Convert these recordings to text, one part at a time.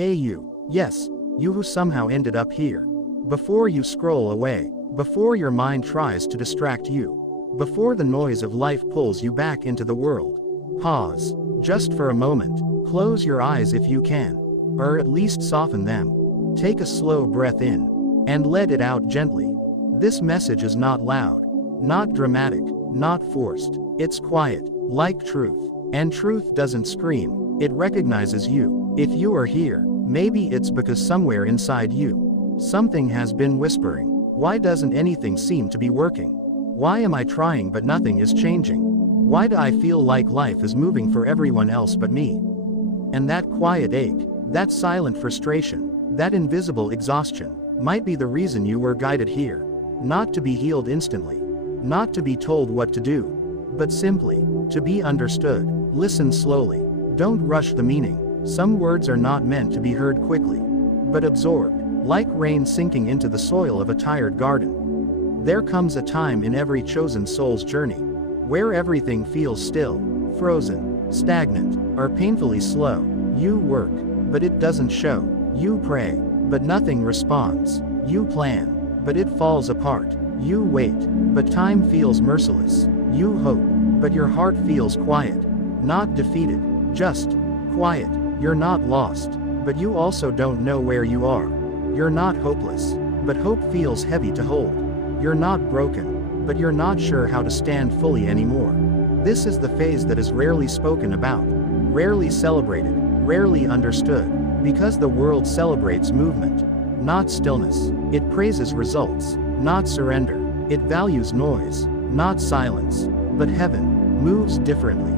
Hey you, yes, you who somehow ended up here. Before you scroll away, before your mind tries to distract you, before the noise of life pulls you back into the world. Pause, just for a moment, close your eyes if you can, or at least soften them. Take a slow breath in, and let it out gently. This message is not loud, not dramatic, not forced. It's quiet, like truth. And truth doesn't scream, it recognizes you. If you are here, maybe it's because somewhere inside you, something has been whispering. Why doesn't anything seem to be working? Why am I trying but nothing is changing? Why do I feel like life is moving for everyone else but me? And that quiet ache, that silent frustration, that invisible exhaustion, might be the reason you were guided here. Not to be healed instantly, not to be told what to do, but simply to be understood. Listen slowly, don't rush the meaning. Some words are not meant to be heard quickly, but absorbed, like rain sinking into the soil of a tired garden. There comes a time in every chosen soul's journey, where everything feels still, frozen, stagnant, or painfully slow. You work, but it doesn't show. You pray, but nothing responds. You plan, but it falls apart. You wait, but time feels merciless. You hope, but your heart feels quiet. Not defeated, just quiet. You're not lost, but you also don't know where you are. You're not hopeless, but hope feels heavy to hold. You're not broken, but you're not sure how to stand fully anymore. This is the phase that is rarely spoken about, rarely celebrated, rarely understood, because the world celebrates movement, not stillness. It praises results, not surrender. It values noise, not silence. But heaven moves differently.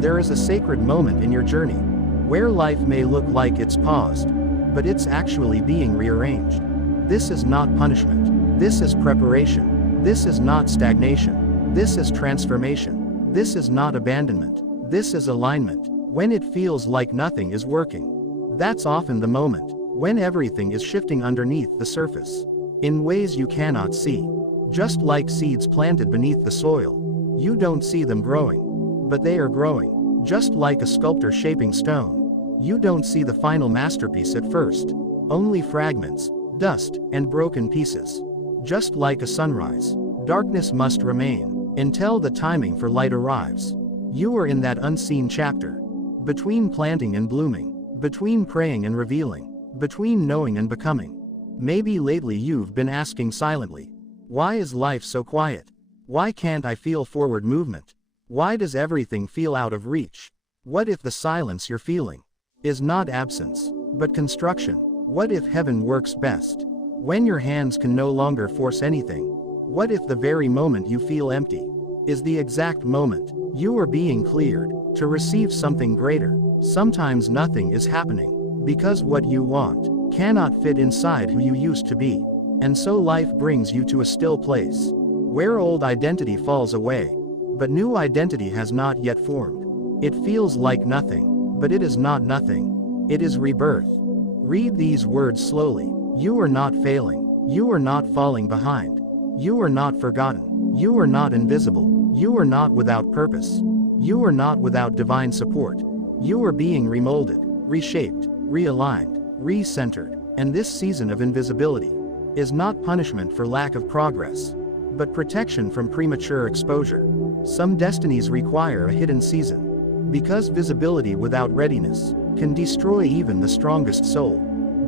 There is a sacred moment in your journey, where life may look like it's paused, but it's actually being rearranged. This is not punishment. This is preparation. This is not stagnation. This is transformation. This is not abandonment. This is alignment. When it feels like nothing is working, that's often the moment when everything is shifting underneath the surface, in ways you cannot see. Just like seeds planted beneath the soil, you don't see them growing, but they are growing. Just like a sculptor shaping stone, you don't see the final masterpiece at first, only fragments, dust, and broken pieces. Just like a sunrise, darkness must remain until the timing for light arrives. You are in that unseen chapter, between planting and blooming, between praying and revealing, between knowing and becoming. Maybe lately you've been asking silently, why is life so quiet? Why can't I feel forward movement? Why does everything feel out of reach? What if the silence you're feeling is not absence, but construction? What if heaven works best when your hands can no longer force anything? What if the very moment you feel empty is the exact moment you are being cleared to receive something greater? Sometimes nothing is happening because what you want cannot fit inside who you used to be. And so life brings you to a still place, where old identity falls away, but new identity has not yet formed. It feels like nothing, but it is not nothing. It is rebirth. Read these words slowly. You are not failing. You are not falling behind. You are not forgotten. You are not invisible. You are not without purpose. You are not without divine support. You are being remolded, reshaped, realigned, recentered. And this season of invisibility is not punishment for lack of progress, but protection from premature exposure. Some destinies require a hidden season, because visibility without readiness can destroy even the strongest soul.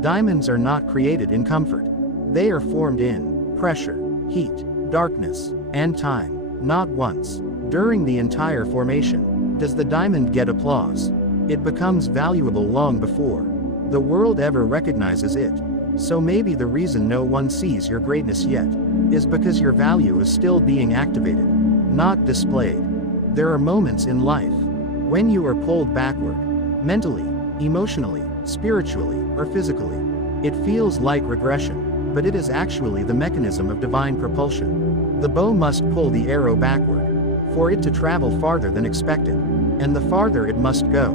Diamonds are not created in comfort. They are formed in pressure, heat, darkness, and time. Not once, during the entire formation, does the diamond get applause. It becomes valuable long before the world ever recognizes it. So maybe the reason no one sees your greatness yet is because your value is still being activated, not displayed. There are moments in life when you are pulled backward, mentally, emotionally, spiritually, or physically. It feels like regression, but it is actually the mechanism of divine propulsion. The bow must pull the arrow backward for it to travel farther than expected, and the farther it must go,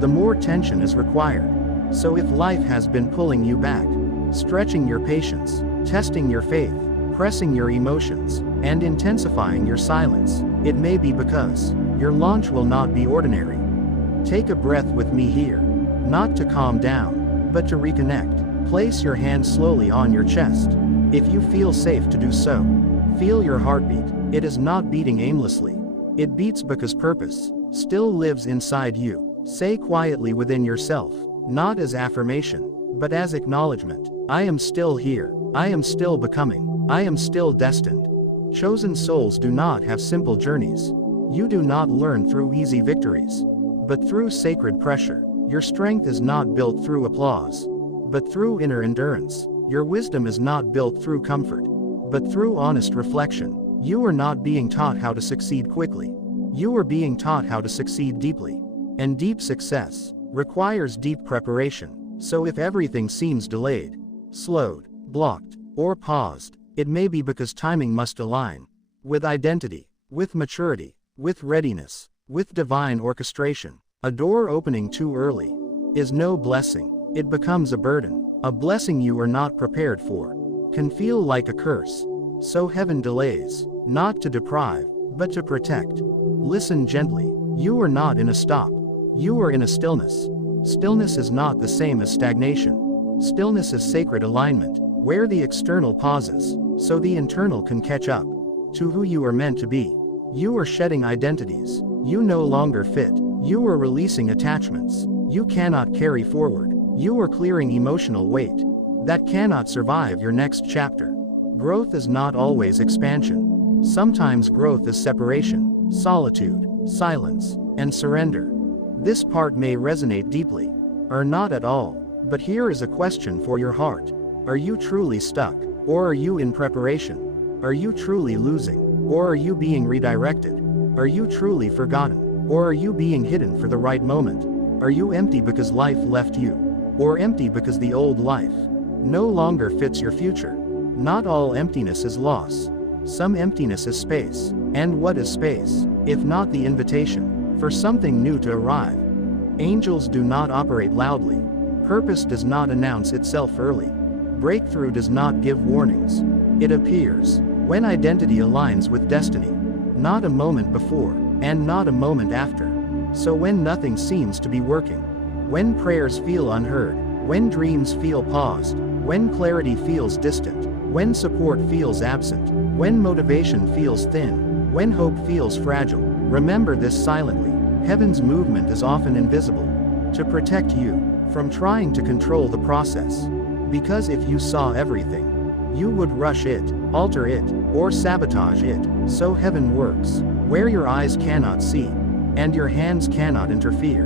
the more tension is required. So if life has been pulling you back, stretching your patience, testing your faith, pressing your emotions, and intensifying your silence, it may be because your launch will not be ordinary. Take a breath with me here, not to calm down, but to reconnect. Place your hand slowly on your chest. If you feel safe to do so, feel your heartbeat. It is not beating aimlessly. It beats because purpose still lives inside you. Say quietly within yourself, not as affirmation, but as acknowledgement. I am still here. I am still becoming. I am still destined. Chosen souls do not have simple journeys. You do not learn through easy victories, but through sacred pressure. Your strength is not built through applause, but through inner endurance. Your wisdom is not built through comfort, but through honest reflection. You are not being taught how to succeed quickly. You are being taught how to succeed deeply. And deep success requires deep preparation. So if everything seems delayed, slowed, blocked, or paused, it may be because timing must align with identity, with maturity, with readiness, with divine orchestration. A door opening too early is no blessing. It becomes a burden. A blessing you are not prepared for can feel like a curse. So heaven delays, not to deprive, but to protect. Listen gently. You are not in a stop. You are in a stillness. Stillness is not the same as stagnation. Stillness is sacred alignment, where the external pauses, so the internal can catch up to who you are meant to be. You are shedding identities you no longer fit. You are releasing attachments you cannot carry forward. You are clearing emotional weight that cannot survive your next chapter. Growth is not always expansion. Sometimes growth is separation, solitude, silence, and surrender. This part may resonate deeply, or not at all, but here is a question for your heart. Are you truly stuck, or are you in preparation? Are you truly losing, or are you being redirected? Are you truly forgotten, or are you being hidden for the right moment? Are you empty because life left you, or empty because the old life no longer fits your future? Not all emptiness is loss. Some emptiness is space. And what is space, if not the invitation for something new to arrive? Angels do not operate loudly. Purpose does not announce itself early. Breakthrough does not give warnings. It appears when identity aligns with destiny, not a moment before, and not a moment after. So when nothing seems to be working, when prayers feel unheard, when dreams feel paused, when clarity feels distant, when support feels absent, when motivation feels thin, when hope feels fragile, remember this silently. Heaven's movement is often invisible, to protect you from trying to control the process. Because if you saw everything, you would rush it, alter it, or sabotage it. So heaven works where your eyes cannot see, and your hands cannot interfere.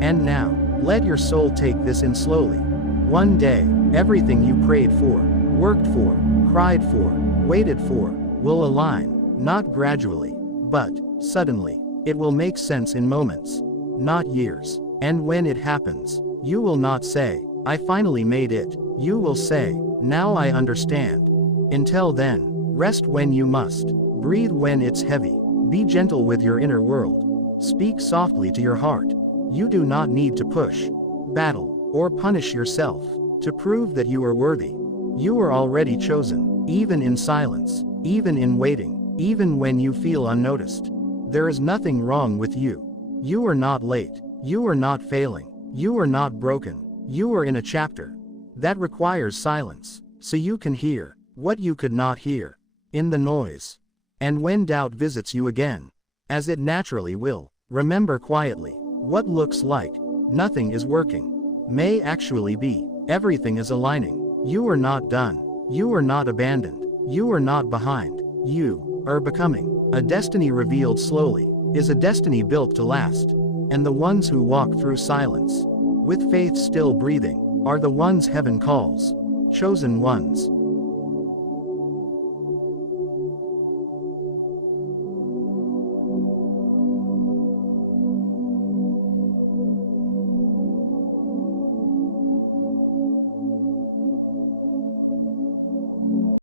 And now, let your soul take this in slowly. One day, everything you prayed for, worked for, cried for, waited for, will align, not gradually, but suddenly. It will make sense in moments, not years. And when it happens, you will not say, I finally made it. You will say, now I understand. Until then, rest when you must. Breathe when it's heavy. Be gentle with your inner world. Speak softly to your heart. You do not need to push, battle, or punish yourself to prove that you are worthy. You are already chosen, even in silence, even in waiting, even when you feel unnoticed. There is nothing wrong with you. You are not late. You are not failing. You are not broken. You are in a chapter that requires silence, so you can hear what you could not hear in the noise. And when doubt visits you again, as it naturally will, remember quietly, what looks like nothing is working may actually be everything is aligning. You are not done. You are not abandoned. You are not behind. You are becoming. A destiny revealed slowly is a destiny built to last. And the ones who walk through silence, with faith still breathing, are the ones heaven calls chosen ones.